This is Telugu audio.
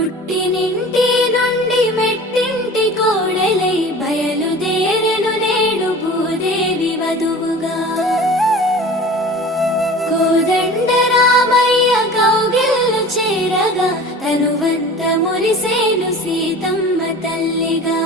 పుట్టినింటి నుండి మెట్టింటి కోడలై బయలుదేరెను నేడు భూదేవి వధువుగా. కోదండరామయ్య కౌగిళ్ళు చేరగా తనువంత మురిసేను సీతమ్మ తల్లిగా.